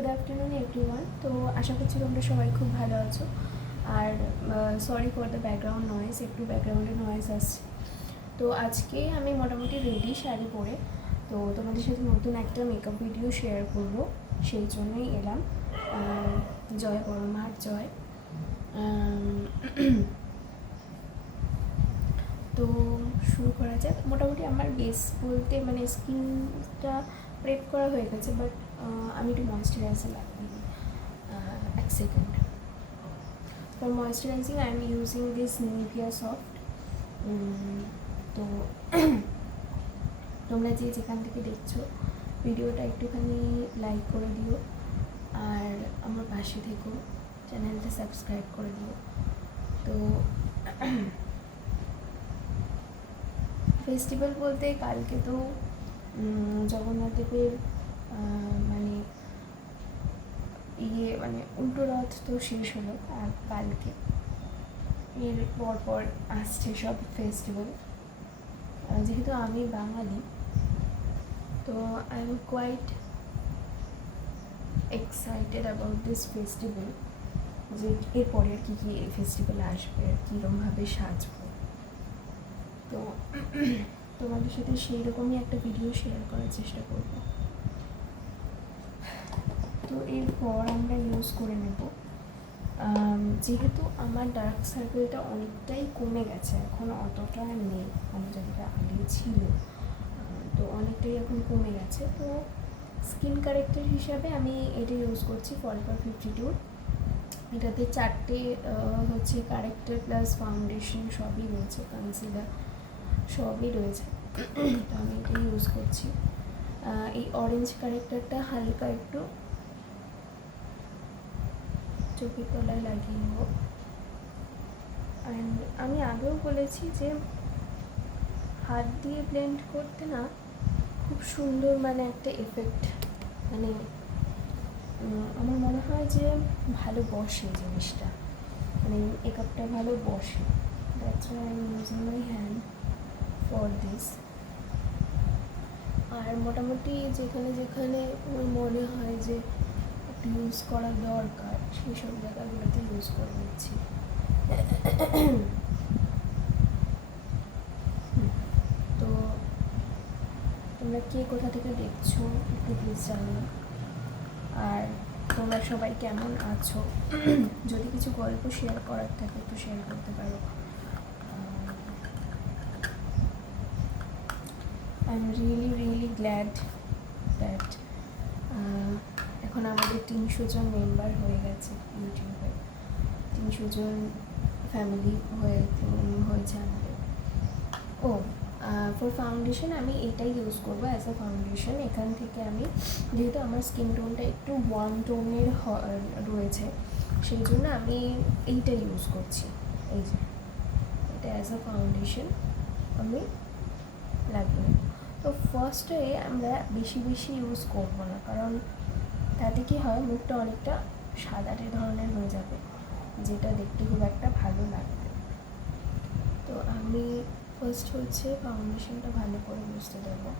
Good afternoon everyone. তো আশা করছি তোমরা সবাই খুব ভালো আছো। আর sorry for the background noise, একটু ব্যাকগ্রাউন্ডে নয়েজ আসছে। তো আজকে আমি মোটামুটি রেডি শাড়ি পরে তো তোমাদের সাথে নতুন একটা মেকআপ ভিডিও শেয়ার করব, সেই জন্যই এলাম। জয় পরমার জয়। তো শুরু করা যাক। মোটামুটি আমার বেস বলতে মানে স্কিনটা প্রেপ করা হয়ে গেছে, বাট আমি একটু ময়েশ্চারাইজার লাগবে। এক second. For moisturising I am using this Nivea soft. তো তোমরা যে যেখান থেকে দেখছো ভিডিওটা একটুখানি লাইক করে দিও, আর আমার পাশে থেকো, চ্যানেলটা সাবস্ক্রাইব করে দিও। তো ফেস্টিভ্যাল বলতে কালকে তো জগন্নাথ দেবের মানে মানে উল্টো রথ তো শেষ হলো, আর কালকে এর পর আসছে সব ফেস্টিভ্যাল। যেহেতু আমি বাঙালি, তো I am quite excited about this festival, যে এরপরে আর কী কী ফেস্টিভ্যাল আসবে আর কীরকমভাবে সাজবো। তো তোমাদের সাথে সেই রকমই একটা ভিডিও শেয়ার করার চেষ্টা করব। তো এরপর আমরা ইউজ করে নেব, যেহেতু আমার ডার্ক সার্কেলটা অনেকটাই কমে গেছে, এখন অতটা নেই মানে যেটা আগে ছিল, তো অনেকটাই এখন কমে গেছে। তো স্কিন কারেক্টার হিসাবে আমি এটা ইউজ করছি ফরএভার 52। এটাতে 4টে হচ্ছে কারেক্টার প্লাস ফাউন্ডেশন সবই রয়েছে, কনসিলার সবই রয়েছে। তো আমি এটা ইউজ করছি। এই অরেঞ্জ কারেক্টারটা হালকা একটু চোখের তলায় লাগিয়ে নেব। অ্যান্ড আমি আগেও বলেছি যে হাত দিয়ে ব্লেন্ড করতে না খুব সুন্দর মানে একটা এফেক্ট, মানে আমার মনে হয় যে ভালো বসে জিনিসটা, মানে মেকআপটা ভালো বসে। That's why I am using my hand for this. আর মোটামুটি যেখানে যেখানে আমার মনে হয় যে একটু ইউজ করা দরকার সেই সব জায়গাগুলোতে ইউজ করে নিচ্ছি। তো তোমরা কে কোথা থেকে দেখছো একটু প্লিজ জানিও, আর তোমরা সবাই কেমন আছো। যদি কিছু গল্প শেয়ার করার থাকে একটু শেয়ার করতে পারো। I am really glad that এখন আমাদের 300 জন মেম্বার হয়ে গেছে ইউটিউবে, 300 জন ফ্যামিলি হয়েছে আমাদের। ও ফর ফাউন্ডেশন আমি এটাই ইউজ করবো অ্যাজ আ ফাউন্ডেশন। এখান থেকে আমি যেহেতু আমার স্কিন টোনটা একটু ওয়ার্ম টোনের রয়েছে, সেই জন্য আমি এইটা ইউজ করছি। এই যে এটা অ্যাজ আ ফাউন্ডেশন আমি লাগিয়ে। তো ফার্স্টে আমরা বেশি ইউজ করবো না, কারণ তাতে কী হয় মুখটা অনেকটা সাদাটে ধরনের হয়ে যাবে, যেটা দেখতে খুব একটা ভালো লাগবে। তো আমি ফার্স্ট হচ্ছে ফাউন্ডেশনটা ভালো করে বুঝতে দেবো।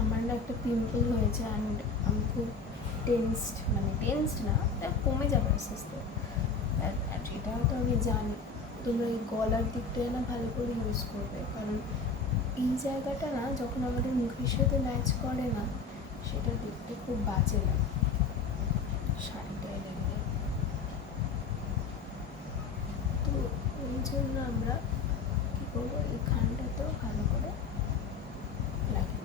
আমার না একটা পিম্পল হয়েছে, অ্যান্ড আমি খুব টেন্সড, মানে টেন্সড না, কমে যাবে আস্তে আস্তে। আর এটাও তো আমি জানি, তোমরা এই গলার দিকটা না ভালো করে ইউজ করবে, কারণ এই জায়গাটা না যখন আমাদের মুখের সাথে ম্যাচ করে না, সেটা দেখতে খুব বাজে লাগে শাড়িটায় লাগলে। তো এই জন্য আমরা কী করবো, এইখানটাতেও ভালো করে লাগিয়ে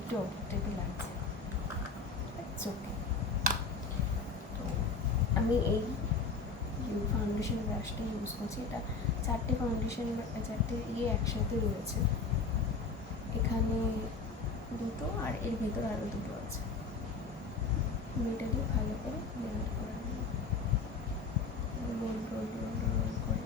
একটু অপরটাকে লাগছে, ওকে। তো আমি এই ফাউন্ডেশন ব্রাশটা ইউজ করছি। এটা 4টে ফাউন্ডেশন, 4টে একসাথে রয়েছে। এখানে দুটো আর এর ভেতরে আরও দুটো আছে। এটা দিয়ে ভালো করে ব্লেন্ড করে নেব, রোল রোল রোল রোল করে।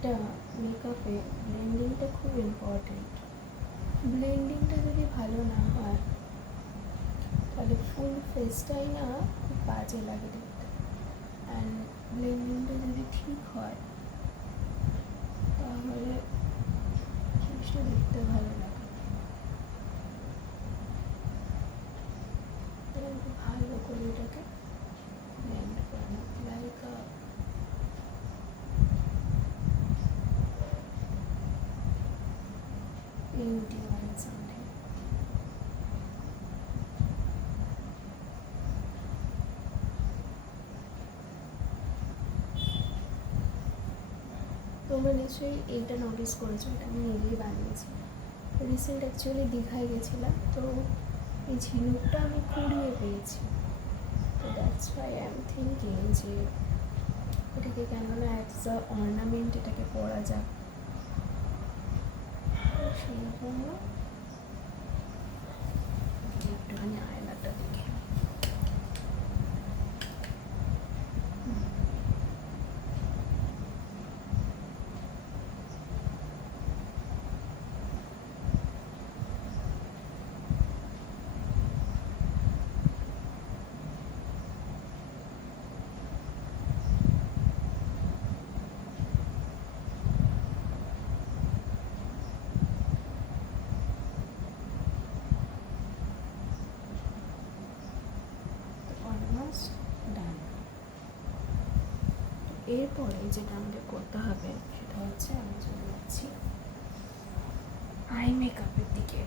একটা মেকআপে ব্লেন্ডিংটা খুব ইম্পর্টেন্ট। ব্লেন্ডিংটা যদি ভালো না হয় তাহলে ফুল ফেসটাই না খুব বাজে লাগে দেখতে। অ্যান্ড ব্লেন্ডিংটা যদি ঠিক হয় তাহলে জিনিসটা দেখতে ভালো লাগে। খুব ভালো করে এটাকে ব্লেন্ড করে নেব, লাইক painting or something. তোমরা নিশ্চয়ই এইটা নোটিস করেছো, এটা আমি নিজেই বানিয়েছি। রিসেন্ট অ্যাকচুয়ালি দীঘায় গেছিলাম, তো এই ঝিনুকটা আমি কুড়িয়ে পেয়েছি। তো that's why I am thinking যে এটাকে কেননা অ্যাজ আ অর্নামেন্ট এটাকে পরা যাক, সেই জন্য একটুখানি আয়নাটা দেখে। এরপরে যেটা আমাদের করতে হবে সেটা হচ্ছে আমি চলে যাচ্ছি আই মেকআপের দিকে।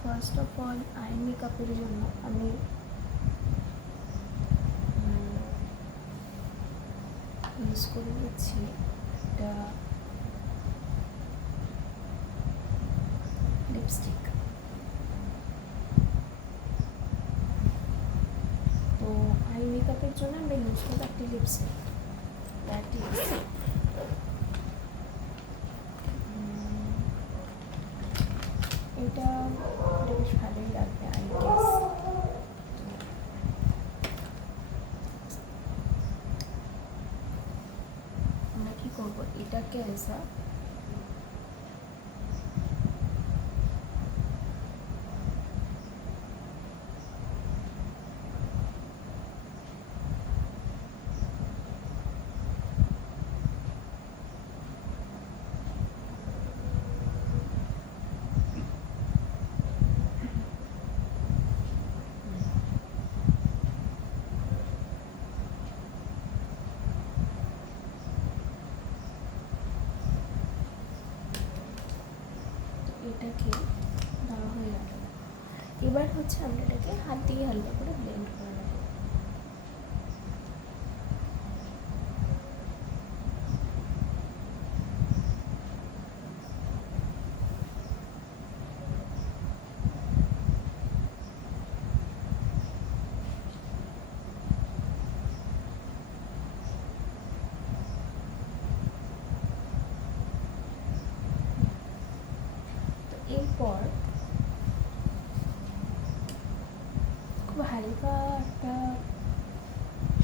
ফার্স্ট অফ অল আই মেকআপের জন্য আমি ইউজ করে নিচ্ছি একটা লিপস্টিক। তো আই মেকআপের জন্য আমরা ইউজ করবো একটি লিপস্টিক, দ্যাট ইজ এটা বেশ ভালোই লাগবে আই গেস। আমরা কী করবো, এটাকে এসা এটাকে দেওয়া হয়ে গেল। এবার হচ্ছে আমরা এটাকে হাত দিয়ে হালকা করে ব্লেন্ড করে নেব। এরপর খুব হালকা একটা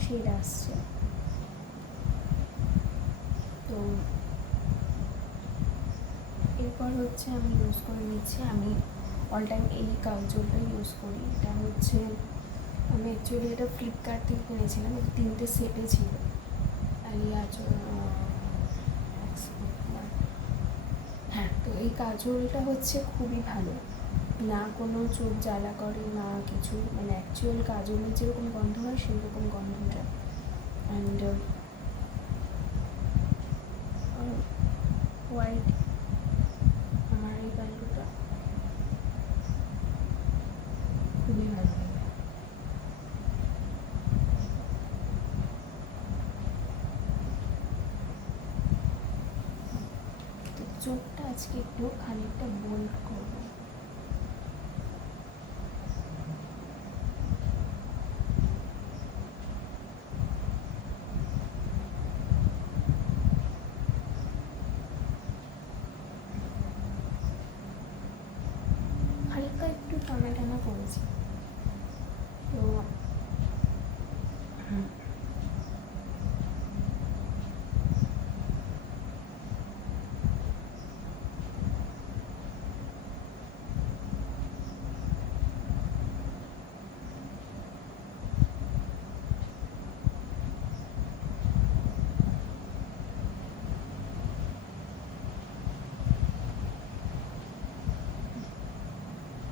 শেড আসছে, তো এরপর হচ্ছে আমি ইউজ করে নিচ্ছি, আমি অল টাইম এই কাজলটা ইউজ করি। এটা হচ্ছে আমি অ্যাকচুয়ালি এটা ফ্লিপকার্ট থেকে কিনেছিলাম, এটা 3টে সেটে ছিল। আলিয়া এই কাজলটা হচ্ছে খুবই ভালো, না কোনো চোখ জ্বালা করে না কিছু, মানে অ্যাকচুয়াল কাজলের যেরকম গন্ধ হয় সেই রকম গন্ধটা। অ্যান্ড হোয়াইট আমার এই কাজলটা খুবই ভালো লাগে। তো চোখটা আজকে একটু খানিকটা বোল্ড করবো। হালকা একটু টানা টানা করেছে, তো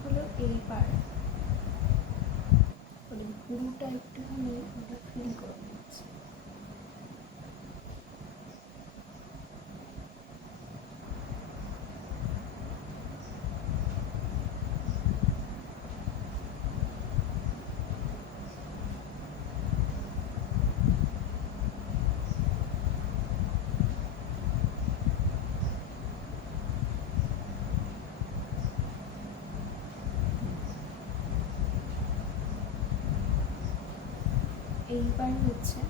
হলো এইবার মানে পুরোটা একটুখানি ওটা ফিল করে নিচ্ছি। এইবার হচ্ছে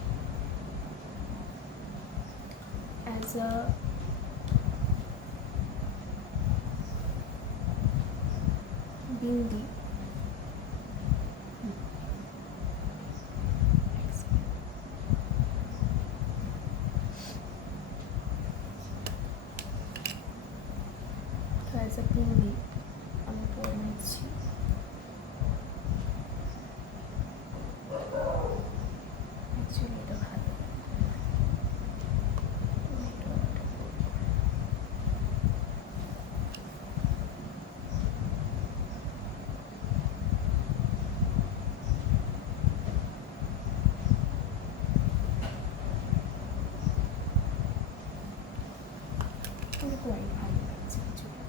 অ্যাজ আ বিন্দি তো অ্যাজ আ বিন্দি আমি পরে নিচ্ছি। অ্যাকচুয়ালি এটা ভালো, কোয়াইট ভালো লাগছে কিছুটা।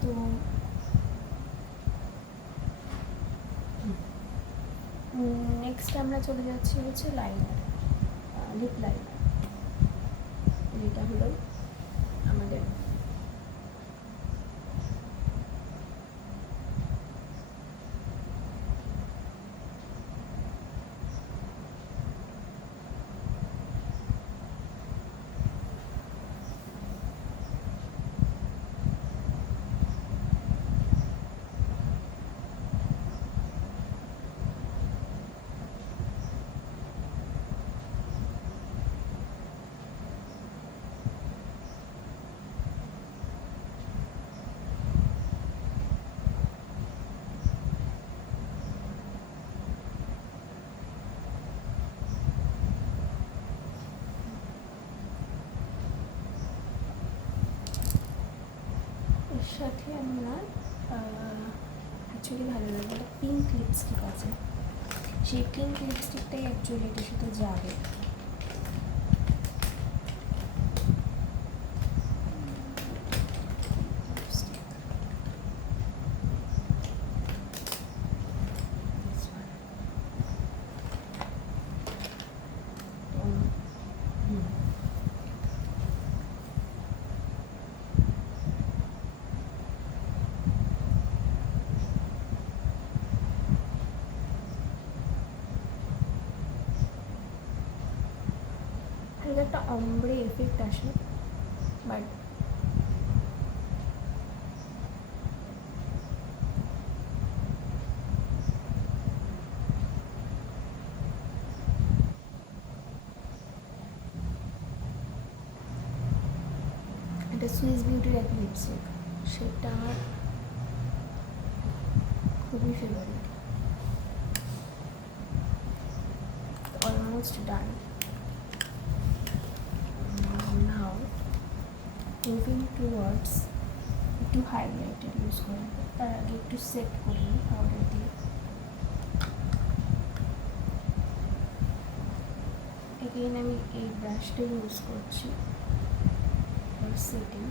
তো নেক্সট আমরা চলে যাচ্ছি হচ্ছে লাইনার, লিপ লাইনার। যেটা হলো আমাদের এর সাথে আমরা অ্যাকচুয়ালি ভালো লাগে একটা পিঙ্ক লিপস্টিক আছে, সেই পিঙ্ক লিপস্টিকটাই অ্যাকচুয়ালি এটার সাথে যাবে। হালকা একটা অম্ব্রে এফেক্ট আসে, বাট এটা সুইস বিউটির একটা লিপস্টিক, সেটা আমার খুবই ফেভারিট। Almost done. নাও মুভিং টুয়ার্ডস একটু হাইলাইটার ইউজ করে তার আগে একটু সেট করে নিই পাউডার দিয়ে। এগেইন আমি এই ব্রাশটা ইউজ করছি ফর সেটিং।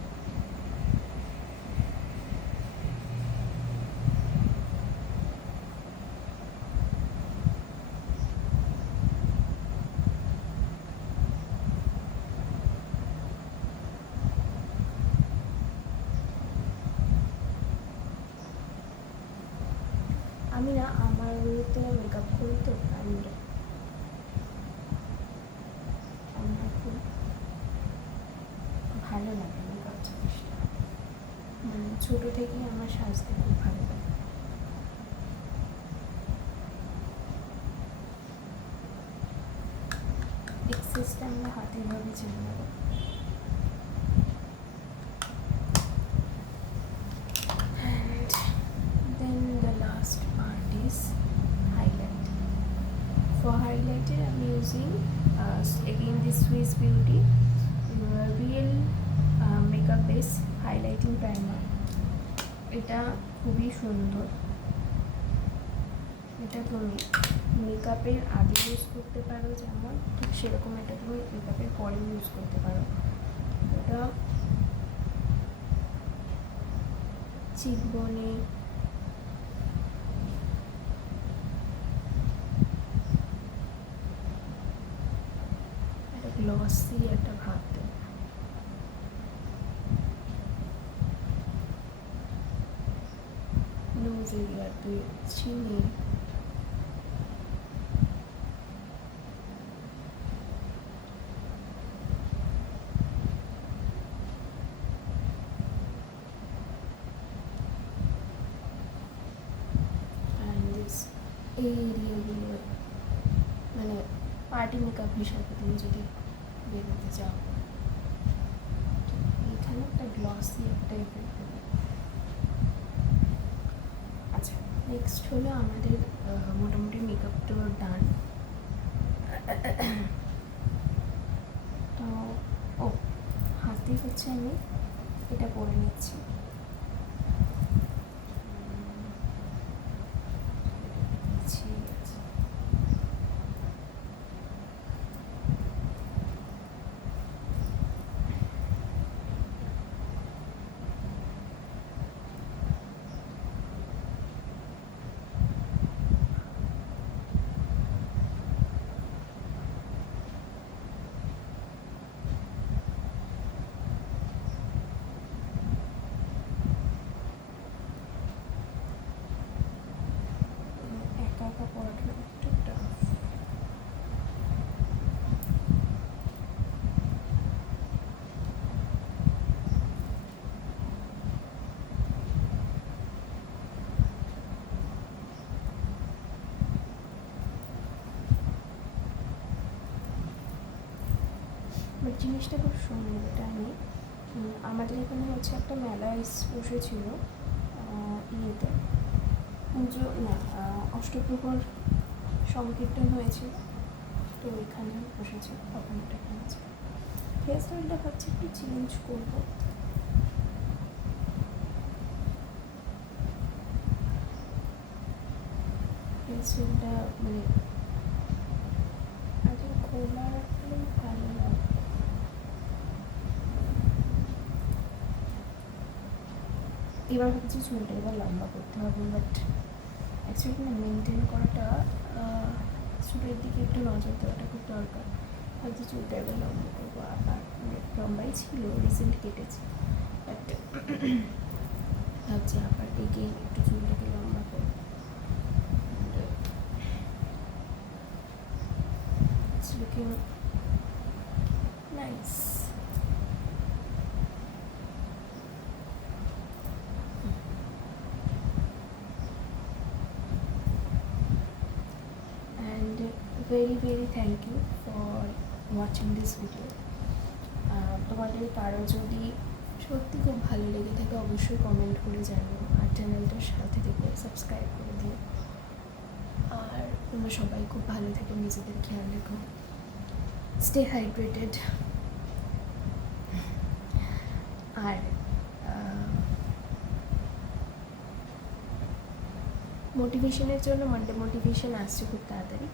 আমি না আমার তো মেকআপ করি তো আমার খুব ভালো লাগে মেকআপ জিনিসটা, মানে ছোটো থেকেই আমার সাজতে খুব ভালো লাগে। এক্সেসটা আমরা হাতেভাবে চেনে নেবো। For highlighter, I'm using again this Swiss Beauty Real Makeup Base Highlighting Primer. এটা খুবই সুন্দর। এটা তুমি মেকআপের আগে ইউজ করতে পারো যেমন, ঠিক সেরকম এটা তুমি মেকআপের পরে ইউজ করতে পারো। এটা চিকবনে গ্লসি একটা ভাব দেবে। নোজ এরিয়াতে চিনি এই এরিয়াগুলো মানে পার্টি মেকআপ হিসাবে তুমি যদি বেরোতে চাও, এখানে একটা গ্লসি একটা এফেক্ট দেবে। আচ্ছা, নেক্সট হলো আমাদের মোটামুটি মেকআপ তো ডান। তো হাতে হচ্ছে আমি এটা পরে নিচ্ছি। বাট জিনিসটা খুব সুন্দর। এটা আমি আমাদের এখানে হচ্ছে একটা মেলা বসেছিল ইয়েতে, পুজো না অষ্টপ্রহর সংকীর্তন হয়েছিল, তো এখানে বসেছিল, তখন এটা কিনেছি। হেয়ার স্টাইলটা ভাবছি একটু চেঞ্জ করবো। হেয়ার স্টাইলটা মানে আগে খোলা রাখলে ভালো লাগবে। এবার ভাবছি চুলটা এবার লম্বা করতে হবে, বাট অ্যাকচুয়ালি না মেনটেন করাটা, চুলের দিকে একটু নজর দেওয়াটা খুব দরকার। ভাবছি চুলটা এবার লম্বা করবো। আবার লম্বাই ছিল, রিসেন্ট কেটেছি, বাট ভাবছি আবার এগেইন একটু চুলটাকে লম্বা করবো। It's looking nice. And very thank you for watching this video. তোমাদের কারো যদি সত্যি খুব ভালো লেগে থাকে অবশ্যই কমেন্ট করে জানিও, আর চ্যানেলটার সাথে থেকে সাবস্ক্রাইব করে দিও। আর তোমরা সবাই খুব ভালো থেকো, নিজেদের খেয়াল রেখো, স্টে হাইড্রেটেড। আর মোটিভেশনের জন্য মানডে মোটিভেশন আসছে খুব তাড়াতাড়ি।